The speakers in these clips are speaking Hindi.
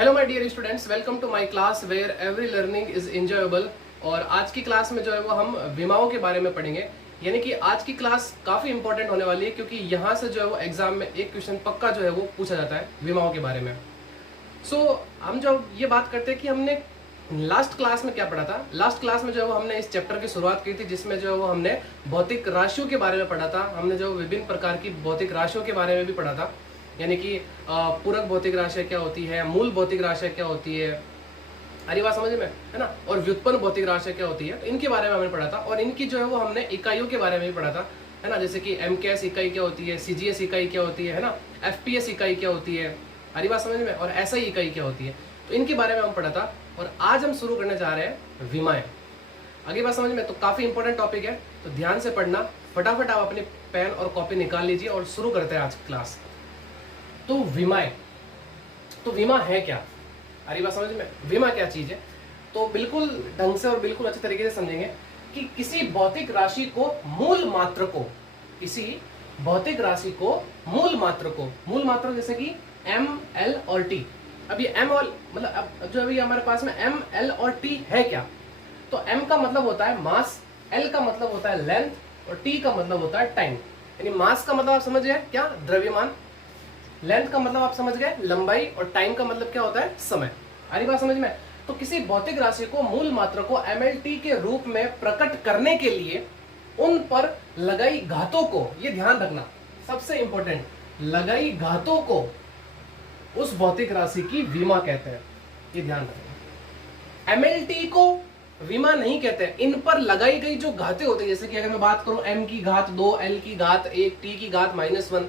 Hello my dear students, welcome to my class where every learning is enjoyable. और आज की क्लास में जो है वो हम विमाओं के बारे में पढ़ेंगे। यानी कि आज की क्लास काफ़ी इंपॉर्टेंट होने वाली है, क्योंकि यहाँ से जो है वो एग्जाम में एक क्वेश्चन पक्का जो है वो पूछा जाता है विमाओं के बारे में। हम जब ये बात करते हैं कि हमने लास्ट क्लास में क्या पढ़ा था। लास्ट क्लास में जो है वो हमने इस चैप्टर की शुरुआत की थी, जिसमें जो है वो हमने भौतिक राशियों के बारे में पढ़ा था। हमने जो विभिन्न प्रकार की भौतिक राशियों के बारे में भी पढ़ा था, यानी कि पूरक भौतिक राशि क्या होती है, मूल भौतिक राशि क्या होती है, अरे बात समझ में है ना, और व्युत्पन्न भौतिक राशि क्या होती है। तो इनके बारे में हमने पढ़ा था, और इनकी जो है वो हमने इकाइयों के बारे में भी पढ़ा था, है ना। जैसे कि एमकेएस इकाई क्या होती है, सीजीएस इकाई क्या होती है ना, एफपीएस इकाई क्या होती है, अरे बात समझ में, और एसआई इकाई क्या होती है। तो इनके बारे में हम पढ़ा था। और आज हम शुरू करने जा रहे हैं विमाएं। आगे बात समझ में, तो काफी इंपॉर्टेंट टॉपिक है, तो ध्यान से पढ़ना। फटाफट आप अपनी पेन और कॉपी निकाल लीजिए और शुरू करते हैं आज की क्लास। तो विमाएं, तो विमा है क्या, अरे बात समझ में, विमा क्या चीज है। तो बिल्कुल ढंग से और बिल्कुल अच्छे तरीके से समझेंगे कि किसी भौतिक राशि को मूल मात्र को, किसी भौतिक राशि को मूल मात्र जैसे कि एम एल और टी। अब ये एम और मतलब अब जो अभी हमारे पास में एम एल और टी है क्या, तो एम का मतलब होता है मास, एल का मतलब होता है लेंथ, और टी का मतलब होता है टाइम। यानी मास का मतलब आप समझ गए क्या, द्रव्यमान, लेंथ का मतलब आप समझ गए लंबाई, और टाइम का मतलब क्या होता है समय। आ रही बात समझ में। तो किसी भौतिक राशि को मूल मात्रा को एमएलटी के रूप में प्रकट करने के लिए उन पर लगाई घातों को, ये ध्यान रखना सबसे इंपॉर्टेंट, लगाई घातों को उस भौतिक राशि की विमा कहते हैं, ये ध्यान रखना। एमएलटी को विमा नहीं कहते हैं, इन पर लगाई गई जो घातें होती है, जैसे कि अगर मैं बात करूं एम की घात 2, एल की घात 1, टी की घात -1,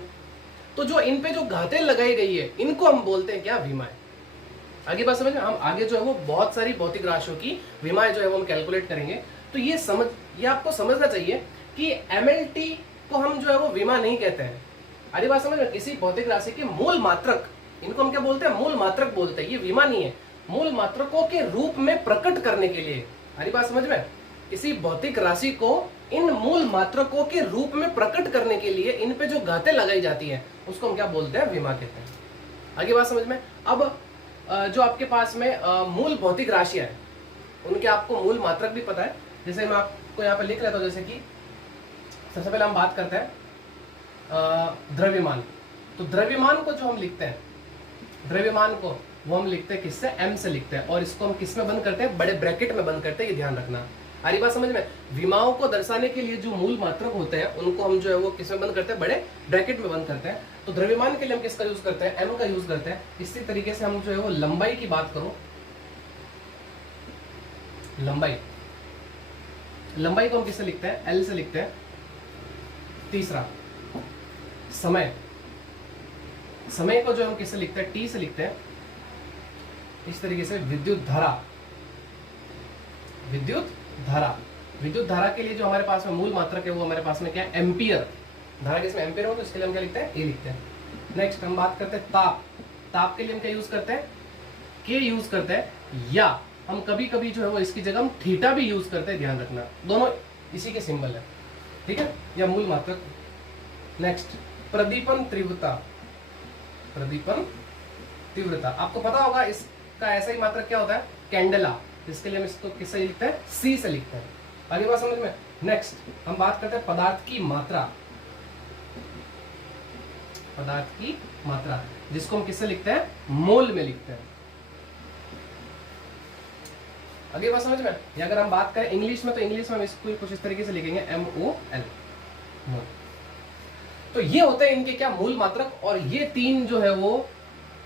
तो जो इन पे जो घातें लगाई गई है इनको हम बोलते हैं क्या, विमाएं। आगे बात समझ में, हम आगे जो है वो बहुत सारी भौतिक राशियों की विमाएं जो है वो हम कैलकुलेट करेंगे। तो ये आपको समझना चाहिए कि एमएलटी को हम जो है वो विमा नहीं कहते हैं। आगे बात समझ में, किसी भौतिक राशि के मूल मात्रक, इनको हम क्या बोलते हैं, मूल मात्रक बोलते हैं। ये विमा नहीं है, मूल मात्रकों के रूप में प्रकट करने के लिए। आगे बात समझ में, किसी भौतिक राशि को इन मूल मात्रकों के रूप में प्रकट करने के लिए इन पे जो घातें लगाई जाती हैं उसको हम क्या बोलते हैं, विमा कहते हैं। आगे बात समझ में। अब जो आपके पास में मूल भौतिक राशियां हैं, उनके आपको मूल मात्रक भी पता है। जैसे मैं आपको यहाँ पे लिख लेता हूँ, जैसे कि सबसे पहले हम बात करते हैं द्रव्यमान। तो द्रव्यमान को जो हम लिखते हैं, द्रव्यमान को वो हम लिखते हैं किससे, एम से लिखते हैं, और इसको हम किस में बंद करते हैं, बड़े ब्रैकेट में बंद करते हैं, ये ध्यान रखना। आ रही बात समझ में। विमाओं को दर्शाने के लिए जो मूल मात्रक होते हैं उनको हम जो है वो किस में बंद करते हैं, बड़े ब्रैकेट में बंद करते हैं। तो द्रव्यमान के लिए हम किसका यूज करते हैं, एम का यूज करते हैं। इसी तरीके से हम जो है वो लंबाई की बात करूं, लंबाई को हम किससे लिखते हैं, एल से लिखते हैं। तीसरा समय को जो हम किससे लिखते हैं, टी से लिखते हैं। इस तरीके से विद्युत धारा के लिए जो हमारे पास में मूल मात्रक है वो हमारे पास में क्या है, एम्पियर। धारा किसमें एम्पियर हो, तो इसके लिए हम क्या लिखते हैं, ए लिखते हैं। नेक्स्ट हम बात करते हैं ताप के लिए हम क्या यूज करते हैं, के यूज करते हैं, या हम कभी कभी जो है वो इसकी जगह हम थीटा भी यूज करते हैं, ध्यान रखना, दोनों इसी के सिंबल है, ठीक है, या मूल मात्रक। नेक्स्ट प्रदीपन तीव्रता, आपको पता होगा इसका ऐसा ही मात्रक क्या होता है, कैंडेला। इसके लिए हम इसको किससे लिखते हैं, सी से लिखते हैं। आगे बात समझ में। नेक्स्ट हम बात करते हैं पदार्थ की मात्रा, जिसको हम किससे लिखते हैं, मोल में लिखते हैं। आगे बात समझ में। या अगर हम बात करें इंग्लिश में, तो इंग्लिश में हम इसको कुछ इस तरीके से लिखेंगे, MOL, मोल। तो ये होते हैं इनके क्या, मूल मात्रक। और ये तीन जो है वो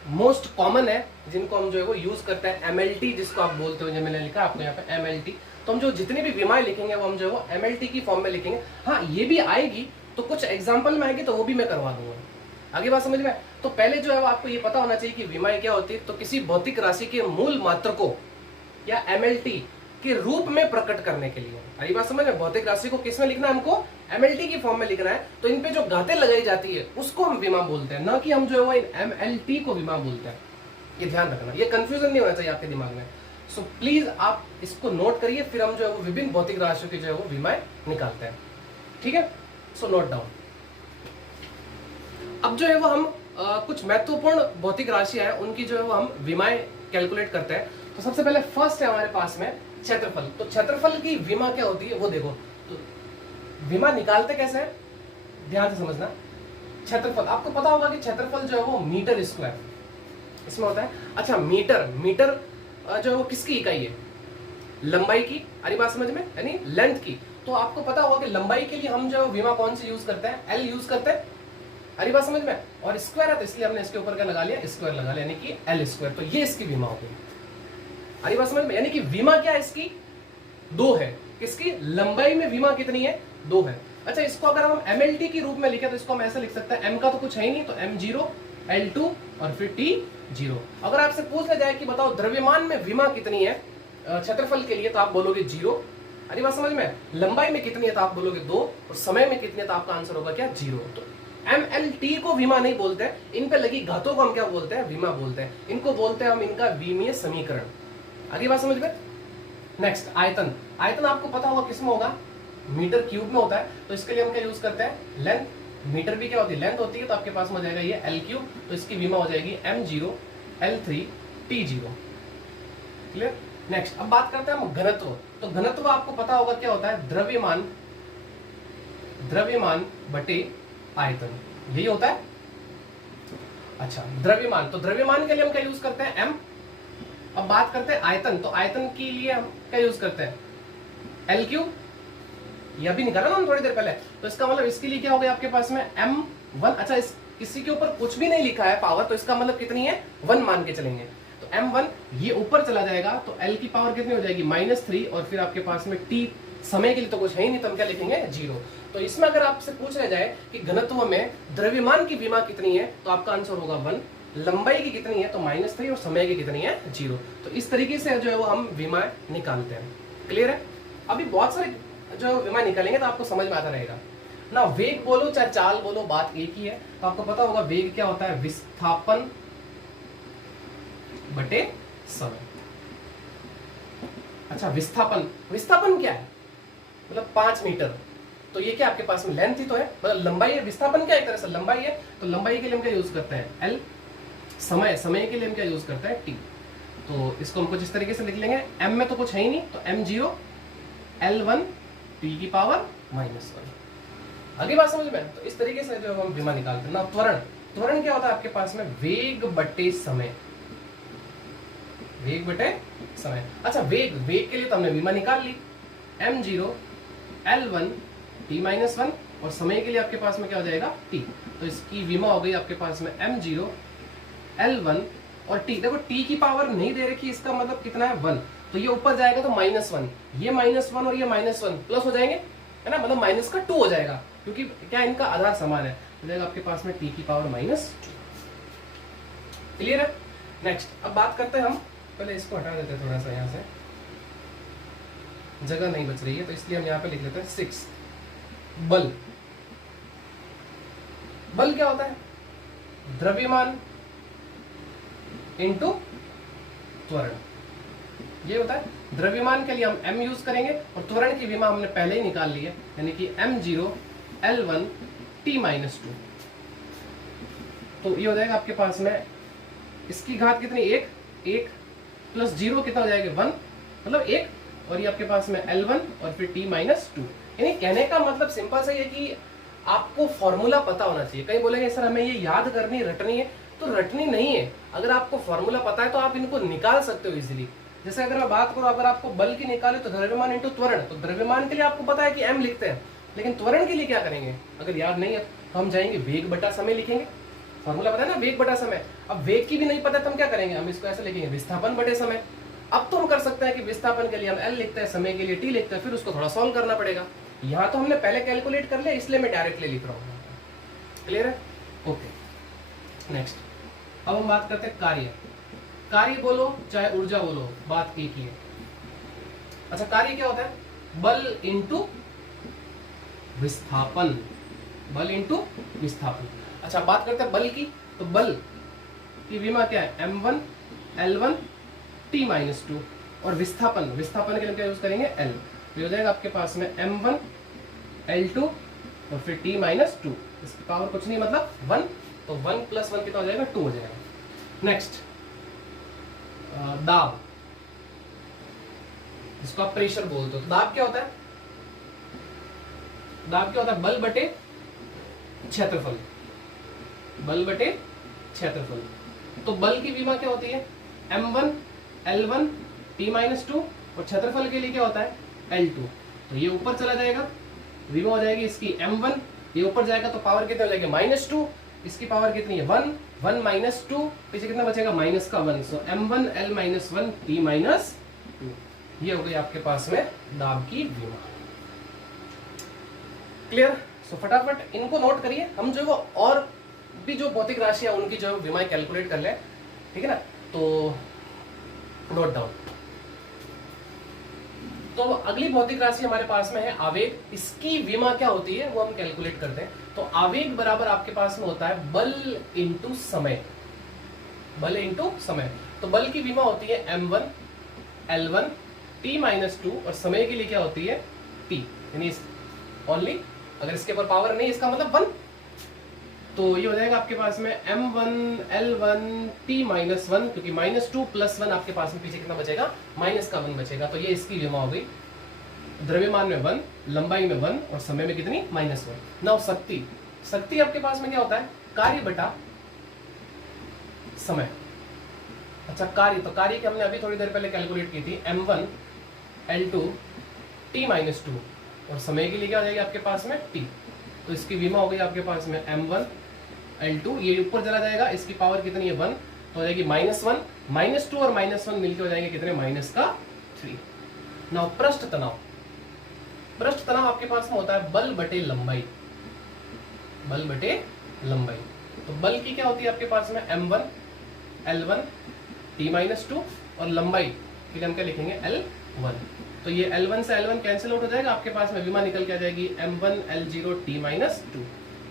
मोस्ट कॉमन है, जिनको हम जो है वो यूज करते हैं। एमएलटी जिसको आप बोलते हो, जो मैंने लिखा आपको यहाँ पे एमएलटी, तो हम जो जितनी भी विमाएं लिखेंगे वो हम जो है वो एमएलटी की फॉर्म में लिखेंगे। हाँ, ये भी आएगी तो कुछ एग्जाम्पल में आएगी तो वो भी मैं करवा दूंगा। आगे बात समझ में। तो पहले जो है वो आपको ये पता होना चाहिए कि विमाएं क्या होती है। तो किसी भौतिक राशि के मूल मात्रकों या एमएलटी के रूप में प्रकट करने के लिए, अरे बात समझ में, भौतिक राशि को किस में लिखना है, हमको एमएलटी की फॉर्म में लिखना है। तो इन पे जो घातें लगाई जाती है उसको हम विमा बोलते हैं, ना कि हम जो है वो एमएलटी को विमा बोलते हैं। ये ध्यान रखना, ये कंफ्यूजन नहीं होना चाहिए आपके दिमाग में। सो प्लीज आप इसको नोट करिए, फिर हम जो है वो विभिन्न भौतिक राशियों की जो है वो विमाएं निकालते हैं, ठीक है। So note down. अब जो है वो हम कुछ महत्वपूर्ण भौतिक राशियां हैं, उनकी जो है वो हम विमाएं कैलकुलेट करते हैं। तो सबसे पहले फर्स्ट है हमारे पास में क्षेत्रफल। तो क्षेत्रफल की विमा क्या होती है वो देखो। तो विमा निकालते कैसे हैं, ध्यान से समझना। क्षेत्रफल आपको पता होगा कि क्षेत्रफल जो है वो मीटर स्क्वायर इसमें होता है। अच्छा, मीटर जो है वो किसकी इकाई है, लंबाई की। अरे बात समझ में, यानी लेंथ की। तो आपको पता होगा कि लंबाई के लिए हम जो विमा कौन सी यूज करते हैं, एल यूज करते हैं। अरे बात समझ में। और स्क्वायर है तो इसलिए हमने इसके ऊपर क्या लगा लिया, स्क्वायर लगा लिया, यानी कि एल स्क्वायर। तो ये इसकी विमा हो गई। अरे बात समझ में, यानी कि विमा क्या है इसकी, 2 है। किसकी, लंबाई में विमा कितनी है, 2 है। अच्छा, इसको अगर हम MLT के रूप में लिखे तो इसको हम ऐसे लिख सकते हैं, m का तो कुछ है ही नहीं, तो m0 L2 और फिर T0। अगर आपसे पूछ लिया जाए कि बताओ द्रव्यमान में विमा कितनी है क्षेत्रफल के लिए, तो आप बोलोगे 0। अरे बात समझ में। लंबाई में कितनी है तो आप बोलोगे 2, और समय में कितनी है तो आपका आंसर होगा क्या, 0। तो MLT को विमा नहीं बोलते हैं, इन पे लगी घातों को हम क्या बोलते हैं, विमा बोलते हैं। इनको बोलते हैं हम इनका विमीय समीकरण। आगे बात समझ में। नेक्स्ट, आयतन। आयतन आपको पता होगा किसमें होगा, मीटर क्यूब में होता है। तो इसके लिए हम क्या यूज करते हैं, लेंथ। मीटर भी क्या होती है, लेंथ होती है। तो आपके पास में हो जाएगा ये L3, तो इसकी विमा हो जाएगी m0 L3 T0। Clear. Next, अब बात करते हैं हम घनत्व। तो घनत्व आपको पता होगा क्या होता है, द्रव्यमान बटे आयतन, यही होता है। अच्छा, द्रव्यमान, तो द्रव्यमान के लिए हम क्या यूज करते हैं, m। अब बात करते हैं आयतन। तो आयतन के लिए हम क्या यूज करते हैं, L3। यह भी निकाला ना हम थोड़ी देर पहले। तो इसका मतलब इसके लिए क्या हो गया आपके पास में m1। अच्छा, किसी के ऊपर कुछ भी नहीं लिखा है पावर, तो इसका मतलब कितनी है, 1 मान के चलेंगे। तो m1 ये ऊपर चला जाएगा, तो l की पावर कितनी हो जाएगी, -3। और फिर आपके पास में t, समय के लिए तो कुछ है ही नहीं, तो हम क्या लिखेंगे, 0। तो इसमें अगर आपसे पूछा जाए कि घनत्व में द्रव्यमान की विमा कितनी है, तो आपका आंसर होगा 1। लंबाई की कितनी है तो -3, और समय की कितनी है, 0। तो इस तरीके से जो है वो हम विमा निकालते हैं। क्लियर है। अभी बहुत सारे जो विमा निकालेंगे तो आपको समझ में आता रहेगा ना। वेग बोलो चाहे चाल बोलो, बात एक ही है। तो आपको पता होगा वेग क्या होता है, विस्थापन बटे समय। अच्छा, विस्थापन क्या है, मतलब 5 मीटर। तो ये क्या आपके पास में लेंथ ही तो है, मतलब लंबाई है। विस्थापन क्या एक तरह से लंबाई है। तो लंबाई के लिए हम क्या यूज करते हैं, L। समय के लिए हम क्या यूज करते हैं, T। तो इसको हम कुछ इस तरीके से लिख लेंगे। m में तो कुछ है ही नहीं, तो m0 L1 T की पावर -1। आगे बात समझ में। तो इस तरीके से जो हम विमा निकालते हैं ना। त्वरण क्या होता है आपके पास में, वेग बटे समय। अच्छा, वेग के लिए तो हमने विमा निकाल ली, m0 L1 T-1। और समय के लिए आपके पास में क्या हो जाएगा, T। तो इसकी विमा हो गई आपके पास में m0 L1 और T। देखो T की पावर नहीं दे रखी, इसका मतलब कितना है, 1। तो ये ऊपर जाएगा तो -1, ये -1 और ये -1 प्लस हो जाएंगे, है ना, मतलब माइनस का 2 हो जाएगा, क्योंकि क्या इनका आधार समान है। हो जाएगा आपके पास में T की पावर -2। क्लियर है। नेक्स्ट, अब बात करते हैं हम, पहले इसको हटा देते हैं थोड़ा सा, यहाँ से जगह नहीं बच रही है, तो इसलिए हम यहाँ पे लिख लेते हैं 6। बल क्या होता है, द्रव्यमान इंटू त्वरण, ये होता है। द्रव्यमान के लिए हम m यूज करेंगे, और त्वरण की विमा हमने पहले ही निकाल ली है, यानी कि m0 L1 T-2। तो ये हो जाएगा आपके पास में, इसकी घात कितनी, 1 प्लस 0 कितना हो जाएगा, 1, मतलब 1। और ये आपके पास में L1 और फिर T-2। यानी कहने का मतलब सिंपल सा है कि आपको फॉर्मूला पता होना चाहिए। कहीं बोलेंगे सर हमें ये याद करनी, रटनी है, तो रटनी नहीं है। अगर आपको फॉर्मूला पता है तो आप इनको निकाल सकते हो इजीली। जैसे अगर मैं बात करूं, अगर आपको बल की निकाले तो द्रव्यमान इंटू त्वरण। तो द्रव्यमान के लिए आपको पता है कि m लिखते हैं, लेकिन त्वरण के लिए क्या करेंगे, अगर याद नहीं है तो हम जाएंगे वेग बटा समय लिखेंगे। फॉर्मूला पता है ना, वेग बटा समय। अब वेग की भी नहीं पता तो हम क्या करेंगे, हम इसको ऐसे लिखेंगे, विस्थापन बटे समय। अब तो हम कर सकते हैं कि विस्थापन के लिए हम L लिखते हैं, समय के लिए T लिखते हैं, फिर उसको थोड़ा सॉल्व करना पड़ेगा। यहाँ तो हमने पहले कैलकुलेट कर लिया, इसलिए मैं डायरेक्टली लिख रहा हूँ। क्लियर है, ओके। नेक्स्ट, अब हम बात करते हैं कार्य बोलो चाहे ऊर्जा बोलो, बात एक ही है। अच्छा, कार्य क्या होता है, बल इंटू विस्थापन। अच्छा, बात करते हैं बल की। तो बल की विमा क्या है, m1 L1 T-2। और विस्थापन के लिए क्या यूज करेंगे, L। तो हो जाएगा आपके पास में m1 L2 और फिर T-2। इसकी पावर कुछ नहीं, मतलब 1। तो 1 + 1 कितना हो जाएगा, 2 हो जाएगा। नेक्स्ट दाब, इसको आप प्रेशर बोलते हो। तो दाब क्या होता है, दाब क्या होता है, बल बटे क्षेत्रफल, बल बटे क्षेत्रफल। तो बल की विमा क्या होती है, m1 L1 T-2, और क्षेत्रफल के लिए क्या होता है, L2। तो ये ऊपर चला जाएगा, विमा हो जाएगी इसकी m1, ये ऊपर जाएगा तो पावर कितने हो जाएगी, -2, इसकी पावर कितनी है 1, 1 - 2, पीछे कितना बचेगा, माइनस का 1। सो m1 L-1 T-2, ये हो गई आपके पास में दाब की विमा। क्लियर। सो फटाफट इनको नोट करिए, हम जो वो और भी जो भौतिक राशि है उनकी जो विमाएं कैलकुलेट कर ले, ठीक है ना। तो नोट डाउन। तो अगली भौतिक राशि हमारे पास में है आवेग, इसकी विमा क्या होती है वो हम कैलकुलेट करते हैं। तो आवेग बराबर आपके पास में होता है बल इंटू समय, बल इंटू समय। तो बल की विमा होती है m1 L1 T-2, और समय के लिए क्या होती है T, यानी ओनली, अगर इसके ऊपर पावर नहीं इसका मतलब 1। तो ये हो जाएगा आपके पास में m1 L1 T-1, क्योंकि -2 + 1 आपके पास में पीछे कितना बचेगा, माइनस का 1 बचेगा। तो ये इसकी विमा हो गई। द्रव्यमान में 1, लंबाई में 1, और समय में कितनी, -1। नाउ शक्ति, शक्ति आपके पास में क्या होता है, कार्य बटा समय। अच्छा कार्य, तो कार्य की हमने अभी थोड़ी देर पहले कैलकुलेट की थी, m1 L2 T-2, और समय के लिए क्या हो जाएगी आपके पास में T। तो इसकी विमा हो गई आपके पास में m1 L2, ये ऊपर चला जाएगा, इसकी पावर कितनी है 1, तो हो जाएगी -1, -2 और -1 मिलके हो जाएंगे कितने, -3। नाउ पृष्ठ तनाव, पृष्ठ तनाव आपके पास में होता है बल बटे लंबाई, बल बटे लंबाई। तो बल की क्या होती है आपके पास में m1 L1 T-2, और लंबाई के लिए हम क्या लिखेंगे, L1। तो ये L1 से L1 कैंसिल आउट हो जाएगा, आपके पास में विमा निकल के आ जाएगी m1 L0 T-2।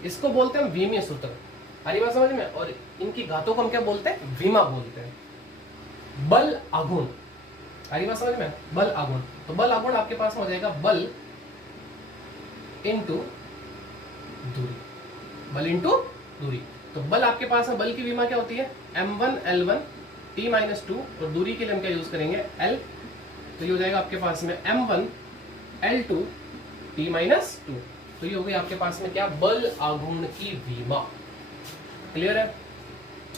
इसको बोलते हैं विमीय सूत्र, आ रही बात समझ में। और इनकी घातों को हम क्या बोलते हैं, विमा बोलते हैं। बल आघूर्ण, आ रही बात समझ में, बल आघूर्ण। तो बल आघूर्ण आपके पास में हो जाएगा बल इंटू दूरी, बल इंटू दूरी। तो बल आपके पास में, बल की विमा क्या होती है, m1 L1 T-2, और दूरी के लिए हम क्या यूज करेंगे, L। तो ये हो जाएगा आपके पास में m1 L2 T-2। तो ये हो गई आपके पास में क्या, बल आघूर्ण की विमा। क्लियर है।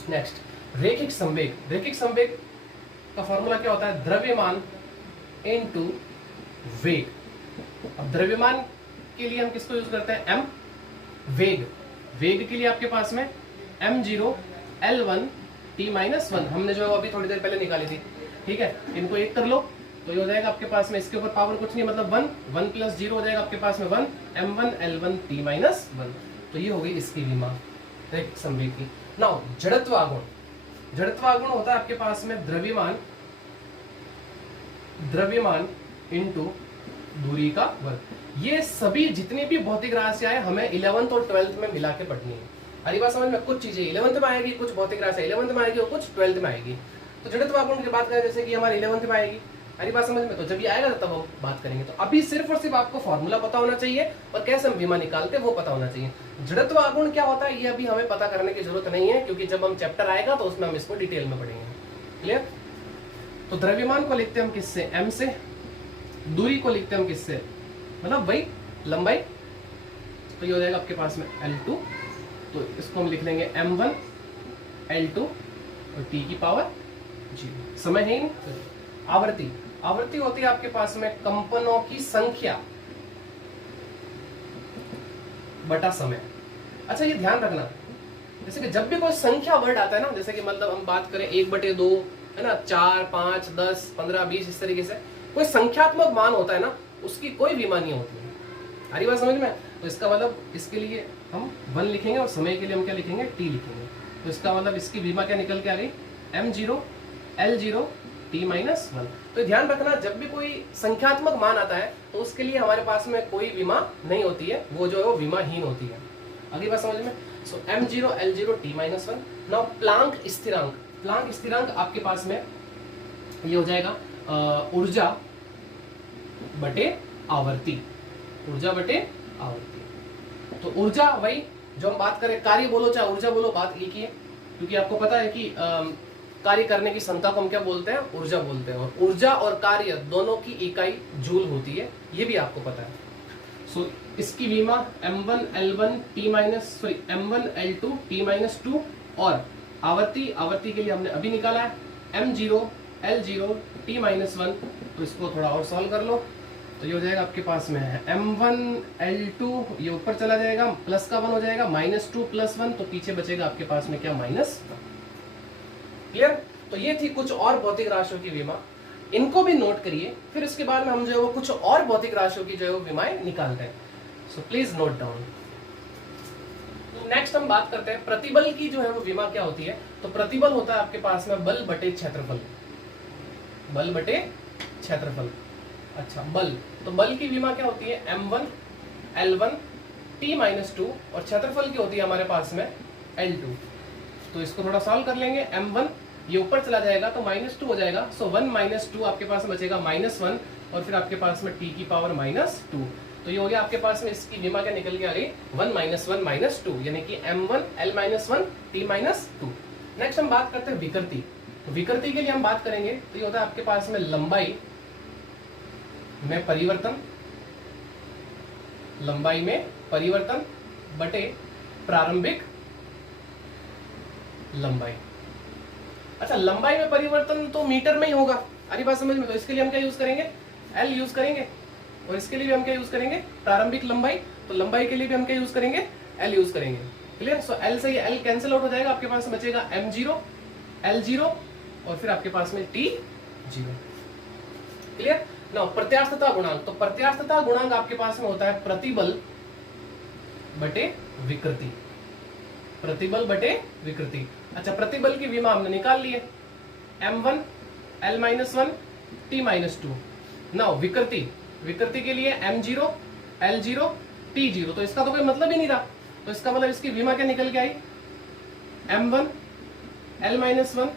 नेक्स्ट रैखिक संवेग, रैखिक संवेग का फॉर्मूला क्या होता है, द्रव्यमान इनटू वेग। अब द्रव्यमान के लिए हम किसको यूज करते हैं, m। वेग, वेग के लिए आपके पास में m0 L1 T-1, हमने जो अभी थोड़ी देर पहले निकाली थी, ठीक है। इनको एक कर लो, तो ये हो जाएगा आपके पास में, इसके ऊपर पावर कुछ नहीं, मतलब 1 + 0 हो जाएगा आपके पास में 1, m1 L1 T-1। तो ये हो गई इसकी विमा रैखिक संवेग की। नाउ जड़त्व आघूर्ण, जड़त्व आघूर्ण होता है आपके पास में द्रव्यमान, द्रव्यमान इंटू दूरी का वर्ग। ये सभी जितनी भी भौतिक राशियां हैं हमें 11th और 12th में मिला के पढ़नी है। अरे बात समझ में, कुछ चीजें 11th में आएगी, कुछ भौतिक राशियां 11th में आएगी और कुछ 12th में आएगी। तो जड़त्व आघूर्ण की बात करें जैसे कि हमारी 11th में आएगी, अरे बात समझ में, तो जब ये आएगा तब वो बात करेंगे। तो अभी सिर्फ और सिर्फ आपको फॉर्मूला पता होना चाहिए और कैसे हम विमा निकालते हैं वो पता होना चाहिए। जड़त्व आघूर्ण क्या होता है ये अभी हमें पता करने की जरूरत नहीं है, क्योंकि जब हम चैप्टर आएगा तो उसमें हम इसको डिटेल में पढ़ेंगे। क्लियर। तो द्रव्यमान को लिखते हैं हम किससे, m से। दूरी को लिखते हैं हम किससे, मतलब वही लंबाई। तो ये हो जाएगा आपके पास में L2, तो इसको हम लिख लेंगे m1 L2 और t की पावर 0। समय है ही। आवृत्ति, आवृत्ति होती है आपके पास में कंपनों की संख्या बटा समय। अच्छा ये ध्यान रखना, जैसे कि जब भी कोई संख्या वर्ड आता है ना, जैसे कि मतलब हम बात करें 1/2 है ना, 4, 5, 10, 15, 20, इस तरीके से कोई संख्यात्मक मान होता है ना, उसकी कोई विमा नहीं होती है। आ रही बात समझ में। तो इसका मतलब इसके लिए हम 1 लिखेंगे और समय के लिए हम क्या लिखेंगे, t लिखेंगे। तो इसका मतलब इसकी विमा क्या निकल के आ गई, m0 L0 T-1। तो ध्यान रखना जब भी कोई संख्यात्मक मान आता है तो उसके लिए हमारे पास में कोई विमा नहीं होती है, वो जो है वो विमाहीन होती है। अगली बात समझ में। सो m0 L0 T-1। Now Planck स्थिरांक, प्लांक स्थिरांक आपके पास में ये हो जाएगा ऊर्जा बटे आवर्ती, ऊर्जा बटे आवर्ती। तो ऊर्जा वही जो हम बात करें कार्य बोलो चाहे ऊर्जा बोलो, बात एक ही है, क्योंकि आपको पता है कि कार्य करने की क्षमता को हम क्या बोलते हैं, ऊर्जा बोलते हैं, और ऊर्जा और कार्य दोनों की इकाई जूल होती है, ये भी आपको पता है। सो इसकी विमा m1l1 m1l2 t-2 और आवर्ती के लिए हमने अभी निकाला है m0l0 t-1। तो इसको थोड़ा और सॉल्व कर लो, तो ये हो जाएगा आपके पास में है m1l2, ये ऊपर चला जाएगा, प्लस का 1 हो जाएगा, -2 + 1, तो पीछे बचेगा आपके पास में क्या, -1। क्लियर? तो ये थी कुछ और भौतिक राशियों की विमा, इनको भी नोट करिए, फिर इसके बाद में हम जो है वो कुछ और भौतिक राशियों की जो है वो विमाएं निकालते हैं। So please note down. तो नेक्स्ट हम बात करते हैं प्रतिबल की जो है वो विमा क्या होती है। तो प्रतिबल होता है आपके पास में बल बटे क्षेत्रफल, बल बटे क्षेत्रफल। अच्छा, बल, तो बल की विमा क्या होती है, m1l1 t-2 और क्षेत्रफल की होती है हमारे पास में l2। तो इसको थोड़ा सॉल्व कर लेंगे, m1 ये ऊपर चला जाएगा तो -2 हो जाएगा, सो 1 - 2 आपके पास में बचेगा -1 और फिर आपके पास में t की पावर -2। तो ये हो गया आपके पास में, इसकी विमा क्या निकल के आ गई, 1 - 2 यानी कि m1l-1 t-2। नेक्स्ट हम बात करते हैं विकृति। विकृति के लिए हम बात करेंगे तो ये होता है आपके पास में लंबाई में परिवर्तन, लंबाई में परिवर्तन बटे प्रारंभिक लंबाई। अच्छा, लंबाई में परिवर्तन तो मीटर में ही होगा, अरे बात समझ में। तो इसके लिए हम क्या यूज करेंगे, एल यूज करेंगे, और इसके लिए भी हम क्या यूज करेंगे, प्रारंभिक लंबाई। तो लंबाई के लिए भी हम क्या यूज करेंगे, एल यूज करेंगे। क्लियर? सो एल से ये एल कैंसिल आउट हो जाएगा, आपके पास बचेगा m0 l0 और फिर आपके पास में t0। क्लियर? नाउ प्रत्यास्थता गुणांक, तो प्रत्यास्थता गुणांक आपके पास में होता है प्रतिबल बटे विकृति, प्रतिबल बटे विकृति। अच्छा, प्रतिबल की विमा हमने निकाल ली है, m1l-1 t-2। नाउ विकृति, विकृति के लिए m0 l0 t0। तो इसका तो कोई मतलब ही नहीं रहा, तो इसका मतलब इसकी विमा क्या निकल के आई, m1l-1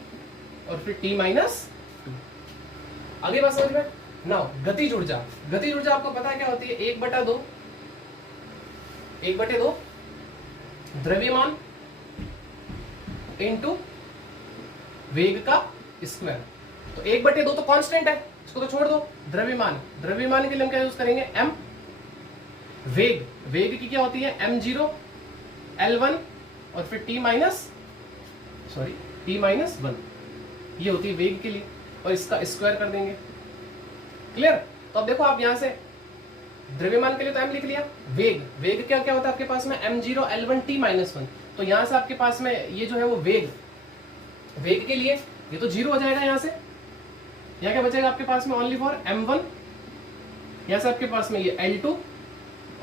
और फिर t-2। आगे बात समझ में? नाउ गतिज ऊर्जा, गतिज ऊर्जा आपको पता है क्या होती है, 1/2 द्रव्यमान इनटू वेग का स्क्वायर। तो 1/2 तो कांस्टेंट है, इसको तो छोड़ दो। द्रव्यमान, द्रव्यमान के लिए हम क्या यूज करेंगे, m। वेग, वेग की क्या होती है, m0 l1 और फिर t-1, ये होती है वेग के लिए, और इसका स्क्वायर कर देंगे। क्लियर? तो अब देखो आप यहां से द्रव्यमान के लिए तो m लिख लिया, वेग, वेग क्या क्या होता है आपके पास में, m0 l1 t-1। तो यहां से आपके पास में ये जो है वो वेग, वेग के लिए ये तो 0 हो जाएगा, यहां से यहाँ क्या बचेगा आपके पास में, ओनली फॉर m1, यहां से आपके पास में ये l2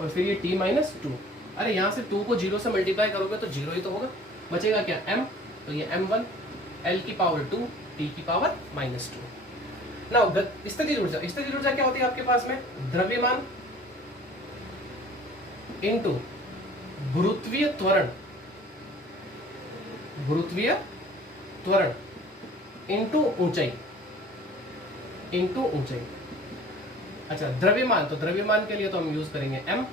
और फिर ये t-2। अरे यहां से 2 को 0 से मल्टीप्लाई करोगे तो 0 ही तो होगा, बचेगा क्या, m। तो ये m1 l की पावर 2 t की पावर -2। नाउ स्थितिज ऊर्जा, स्थितिज ऊर्जा क्या होती है आपके पास में, द्रव्यमान इनटू गुरुत्वीय त्वरण, गुरुत्वीय त्वरण इनटू ऊंचाई, इनटू ऊंचाई। अच्छा, द्रव्यमान, तो द्रव्यमान के लिए तो हम यूज करेंगे m।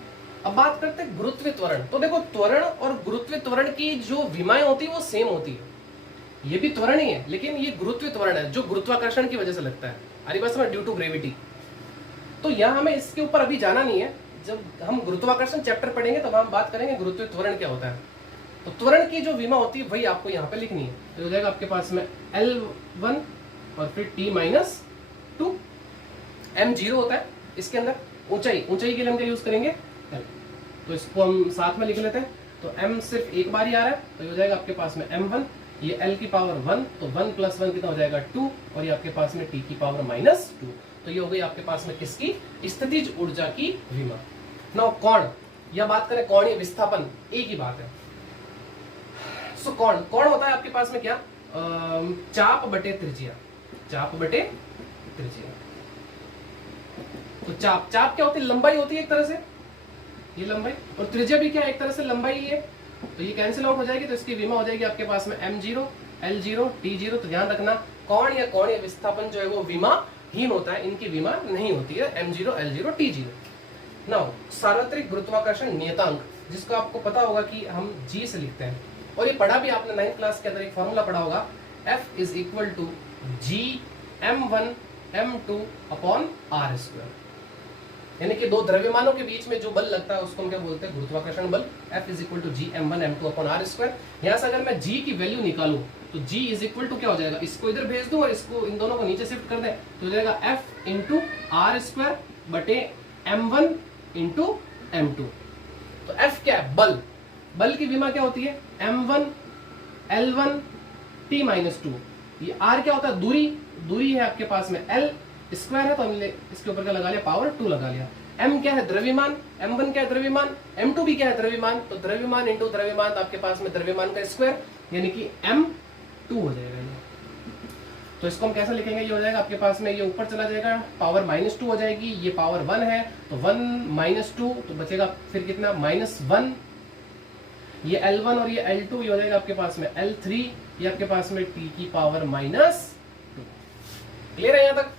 अब बात करते हैं गुरुत्वीय त्वरण। तो देखो, त्वरण और गुरुत्वीय त्वरण की जो विमाएं होती है वो सेम होती है, ये भी त्वरण ही है, लेकिन ये गुरुत्वीय त्वरण है जो गुरुत्वाकर्षण की वजह से लगता है, अरे बस में ड्यू टू ग्रेविटी। तो यहाँ हमें इसके ऊपर अभी जाना नहीं है, जब हम गुरुत्वाकर्षण चैप्टर पढ़ेंगे तब हम बात करेंगे गुरुत्वीय त्वरण क्या होता है। तो त्वरण की जो विमा होती है वही आपको यहाँ पे लिखनी है। तो हो जाएगा आपके पास में L1 और फिर t-2, m0 होता है इसके अंदर। ऊंचाई, ऊंचाई के लिए हम क्या यूज करेंगे, L। तो इसको हम साथ में लिख लेते हैं। तो m सिर्फ एक बार ही आ रहा है, तो ये हो जाएगा आपके पास में m1, ये L की पावर 1, तो 1 + 1 कितना हो जाएगा 2, और ये आपके पास में t की पावर -2। तो ये हो गई आपके पास में किसकी, स्थितिज ऊर्जा की विमा। नाउ कोण, या बात करें कोणीय विस्थापन, एक ही बात है। सो कोण, कोण होता है आपके पास में क्या, चाप बटे त्रिज्या, चाप बटे त्रिज्या। तो चाप, चाप क्या होती है, लंबाई होती है एक तरह से, ये लंबाई, और त्रिज्या भी क्या एक तरह से लंबाई ही है। तो ये कैंसिल आउट हो जाएगी, तो इसकी विमा हो जाएगी आपके पास में m0 l0 t0। तो ध्यान रखना, कोण या कोणीय विस्थापन जो है वो विमाहीन होता है, इनकी विमा नहीं होती है m0 l0 t0। नाउ सार्वत्रिक गुरुत्वाकर्षण नियतांक, जिसको आपको पता होगा कि हम G से लिखते हैं, और ये पढ़ा भी आपने 9th क्लास के अंदर, एक फॉर्मूला पढ़ा होगा, F is equal to G m1 m2 upon r square. यानी कि दो द्रव्यमानों के बीच में जो बल लगता है उसको हम क्या बोलते हैं, गुरुत्वाकर्षण बल। F is equal to G m1 m2 upon r square. यहाँ से अगर मैं G की वैल्यू निकालूं तो G इज इक्वल टू क्या हो जाएगा, इसको इधर भेज दूं और इसको, इन दोनों को नीचे शिफ्ट कर दें तो हो जाएगा F इंटू आर स्क्वायर बटे m1 इंटू m2। तो F क्या है, बल। बल की विमा क्या होती है, m1 L1 t माइनस 2। ये r क्या होता है, दूरी। दूरी है आपके पास में L स्क्वायर है, तो हमने इसके ऊपर क्या लगा लिया, पावर 2 लगा लिया। m क्या है, द्रव्यमान। m1 क्या है, द्रव्यमान। m2 भी क्या है, द्रव्यमान। तो द्रव्यमान इंटू द्रव्यमान, तो आपके पास में द्रव्यमान का स्क्वायर, यानी कि m2 हो जाएगा ये। तो इसको हम कैसे लिखेंगे, ये हो जाएगा आपके पास में, ये ऊपर चला जाएगा, पावर -2 हो जाएगी, ये पावर 1 है तो 1 - 2 तो बचेगा फिर कितना, -1। ये L1 और ये L2 ये हो जाएगा आपके पास में L3, ये आपके पास में t की पावर -2। क्लियर है यहाँ तक।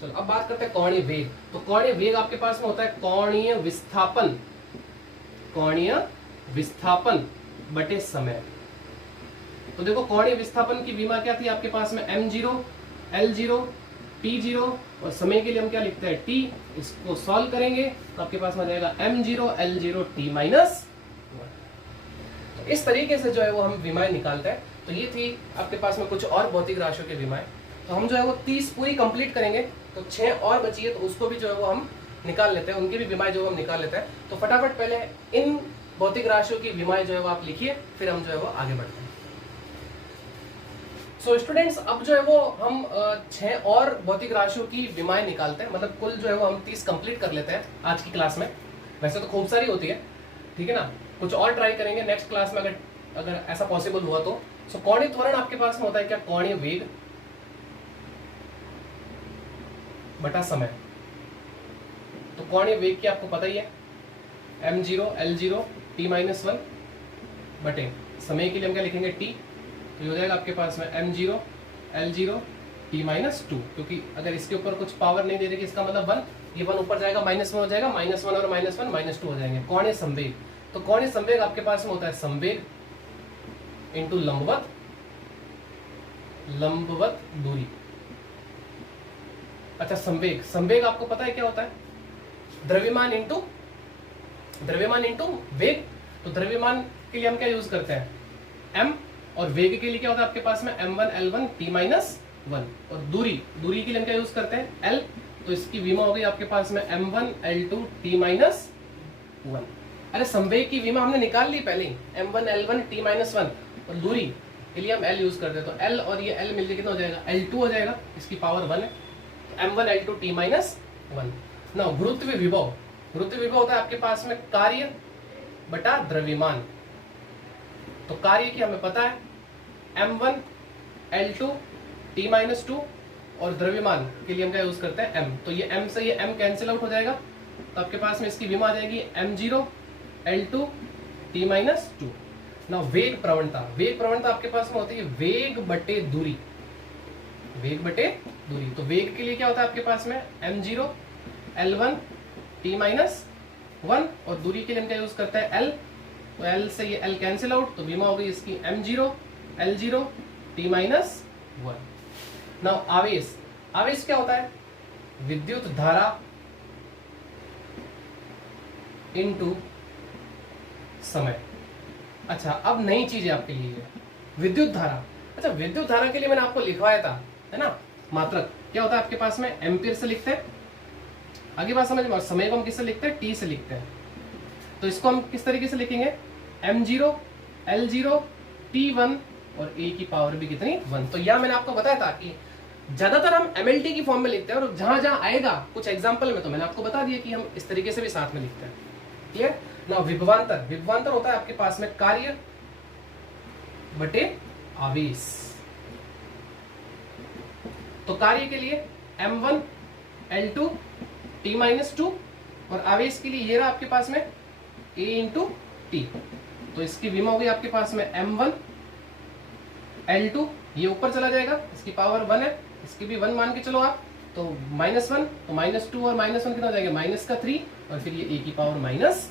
चलो अब बात करते हैं कोणीय वेग। तो कोणीय वेग आपके पास में होता है कोणीय विस्थापन। कोणीय विस्थापन बटे समय। तो देखो कोणीय विस्थापन की विमा क्या थी आपके पास में, m0 L0 t0, और समय के लिए हम क्या लिखते हैं, t। इसको सॉल्व करेंगे तो आपके पास में जाएगा m0 L0 t -1। तो इस तरीके से जो है वो हम विमाएं निकालते हैं। तो ये थी आपके पास में कुछ और भौतिक राशियों की विमाएं। तो हम जो है वो 30 पूरी कंप्लीट करेंगे, तो 6 और बची है, तो उसको भी जो है वो हम निकाल लेते हैं, उनकी भी विमाएं जो हम निकाल लेते हैं। तो फटाफट पहले इन भौतिक राशियों की विमाएं जो है वो आप लिखिए, फिर हम जो है वो आगे बढ़ते हैं। सो स्टूडेंट्स, अब जो है वो हम 6 और भौतिक राशियों की विमाएं निकालते हैं, मतलब कुल जो है वो हम 30 कंप्लीट कर लेते हैं आज की क्लास में। वैसे तो खूब सारी होती है, ठीक है ना, कुछ और ट्राई करेंगे नेक्स्ट क्लास में अगर ऐसा पॉसिबल हुआ तो। सो कोणीय त्वरण आपके पास में होता है क्या, कोणीय वेग बटा समय। तो कोणीय वेग की आपको पता ही है, m0 L0 t -1 बटे समय के लिए हम क्या लिखेंगे, t। तो ये हो जाएगा आपके पास में m0 L0 t -2, क्योंकि अगर इसके ऊपर कुछ पावर नहीं दे रही इसका मतलब 1, ये 1 ऊपर जाएगा, -1 हो जाएगा, -1 और -1 -2 हो जाएंगे। कोणीय संवेग। तो कोणीय संवेग आपके पास में होता है संवेग इंटू लंबवत, लंबवत दूरी। अच्छा, संवेग। संवेग आपको पता है क्या होता है, द्रव्यमान इंटू वेग। तो द्रव्यमान के लिए हम क्या यूज करते हैं, m, और वेग के लिए क्या होता है आपके पास में m1 L1 t -1। और दूरी के लिए हम क्या यूज करते हैं, l। तो इसकी विमा हो गई आपके पास में m1 L2 t -1। अरे संवेग की विमा हमने निकाल ली पहले ही, m1 L1 t -1, और दूरी के लिए हम l यूज करते हैं। तो l और ये l मिलकर कितना हो जाएगा, L2 हो जाएगा, इसकी पावर 1 है, m1 L2 t -1। ना गुरुत्व विभव। गुरुत्व विभव होता है आपके पास में कार्य बटा द्रव्यमान। तो कार्य की हमें पता है m1 L2 t -2, और द्रव्यमान के लिए हम क्या यूज करते हैं, m। तो ये m से ये m कैंसिल आउट हो जाएगा, तो आपके पास में इसकी विमा आ जाएगी m0 L2 t -2। ना वेग प्रवणता। वेग प्रवणता आपके पास में होती है वेग बटे दूरी। वेग बटे दूरी। तो वेग के लिए क्या होता है आपके पास में m0 L1 t -1, और दूरी के लिए हम क्या यूज करते हैं, l। तो l से ये l कैंसिल आउट, तो विमा हो गई इसकी m0 L0 t -1। नाउ आवेश। आवेश क्या होता है, विद्युत धारा इनटू समय। अच्छा, अब नई चीज है आपके लिए, विद्युत धारा। अच्छा, विद्युत धारा के लिए मैंने आपको लिखवाया था, है ना, मात्रक क्या होता है आपके पास में, एम्पीयर से लिखते हैं। आगे बात समझ में। और समय को हम किससे लिखते हैं, t से लिखते हैं। तो इसको हम किस तरीके से लिखेंगे, m0 L0 t1, और a की पावर भी कितनी, 1। तो यह मैंने आपको बताया था कि ज्यादातर हम mlt की फॉर्म में लिखते हैं, और जहां जहां आएगा कुछ एग्जाम्पल में तो मैंने आपको बता दिया कि हम इस तरीके से भी साथ में लिखते हैं। क्लियर ना। विभवांतर। विभवांतर होता है आपके पास में कार्य बटे आवेश। तो कार्य के लिए m1 L2 t -2, और आवेश के लिए ये रहा आपके पास में a इंटू टी। तो इसकी विमा हो गई आपके पास में m1 L2, ये ऊपर चला जाएगा, इसकी पावर 1 है, इसकी भी 1 मान के चलो आप। तो -1, तो -2 और -1 कितना हो जाएगा, -3, और फिर ये a की पावर -1।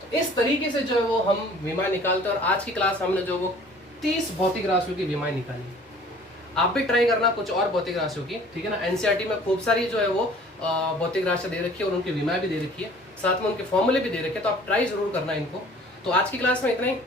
तो इस तरीके से जो है वो हम विमाएं निकालते हैं। और आज की क्लास हमने जो वो 30 भौतिक राशियों की विमाएं निकाली। आप भी ट्राई करना कुछ और भौतिक राशियों की, ठीक है ना। एनसीईआरटी में खूब सारी जो है वो भौतिक राशियां दे रखी है और उनकी विमाएं भी दे रखी है, साथ में उनके फॉर्मूले भी दे रखे हैं, तो आप ट्राई जरूर करना इनको। तो आज की क्लास में इतना ही।